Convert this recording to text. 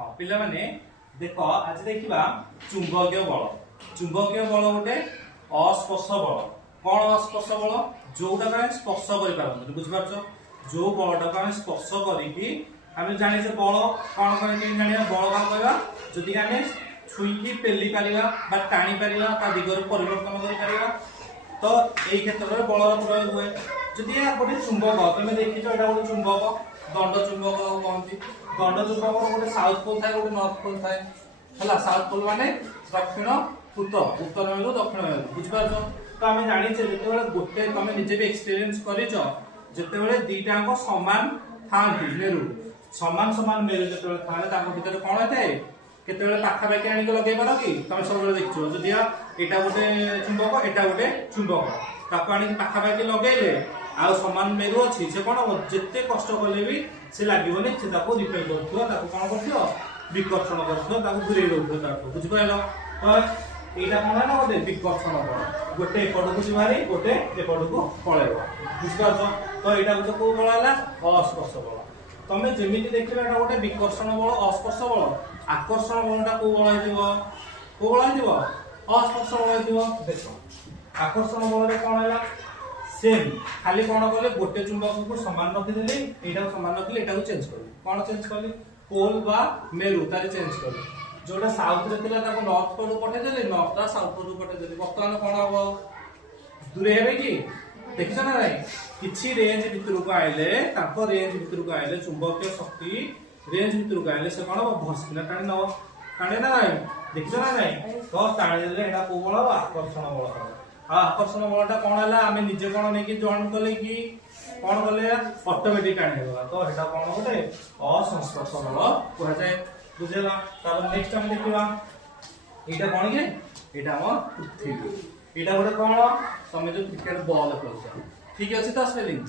हाँ पिला माने देख आज देखा चुंबकीय बल। चुंबकीय बल गोटे अस्पर्श बल। कौन अस्पर्श बल? जोटा स्पर्श कर बुझिपार जो बलटा को स्पर्श करें जाने बल कौन करें जाना बल क्या कहवा जदि आम छुईकी पेली पार टाणी पार दिगरे परिवर्तन कर तो यही क्षेत्र में बल प्रयोग हुए। जदि गोटे चुंबक तुम देखिच यहाँ गोटे चुंबक दंड चुंबक कहती। दंड चुंबक गोटे साउथ पोल थाए गोटे नॉर्थ पोल थाए है। साउथ पोल माने दक्षिण उत्तर उत्तर मेरु दक्षिण मेरु बुझिपार। तो आम जाने जो गोटे तुम निजे भी एक्सपीरियंस करते दीटा सामान था मेरु सामान सामान मेरु जो था भर कौन होता है केते पाखापाखि आनिक लगे पार कि तुम सब देखिच जदि यहाँ गोटे चुंबक एटा गोटे चुंबक ताको आनिक पाखापाखि लगेले आउ सामान मेरु अच्छी से कौन हम जिते कष्ट कले भी से लगे से रिपेयर कर कौन कर विकर्षण कर दूरे रोक बुझिपार। तो यहाँ कौन है गोटे विकर्षण बल गोटे एपट को जीवारी गोटे एपट को पलैब बुझिपार। तो यहाँ गोटे कौ बल है अस्पर्श बल। तुम जमी देखिए गोटे विकर्षण बल अस्पर्श बल। आकर्षण बलटा कौ बल कौ बल अस्पर्श बल देख आकर्षण बल कौन है सेम खाली कौन कले गोटे चुंबक को सामान रखिदेली यहाँ सामान रखिले यहाँ चेंज कली कौन चेंज कली पोल बा मेरु तार चेंज कली जोटा साउथ रे थिला ताको नॉर्थ पोल पठेदेली नॉर्थ टा साउथ पोल पठेदेली बर्तमान कौन हम दूरे हेबे कि देखिछ ना नहीं किछि रेंज भितर को आइले ताको रेंज भितर को आइले चुंबकीय शक्ति रेंज भितर को आइले से कौन हम भस्किना टाणी न टाणे ना नहीं देखिछ ना नहीं तो टाणी देले एटा को बल आकर्षण बल। आकर्षण बलटा कौन है आम निजे कौन नहीं जॉइन कले कि कौन कले ऑटोमेटिक आनीगला तो यहाँ कौन गोटे असंस्पर्श बल कह जाए बुझेगा। नेक्स्ट आम देखा यहाँ कौन कि यहाँ आम पृथ्वी यहाँ गोटे कौन तुम जो क्रिकेट बॉल खेल ठीक अच्छे तो स्पेलिंग।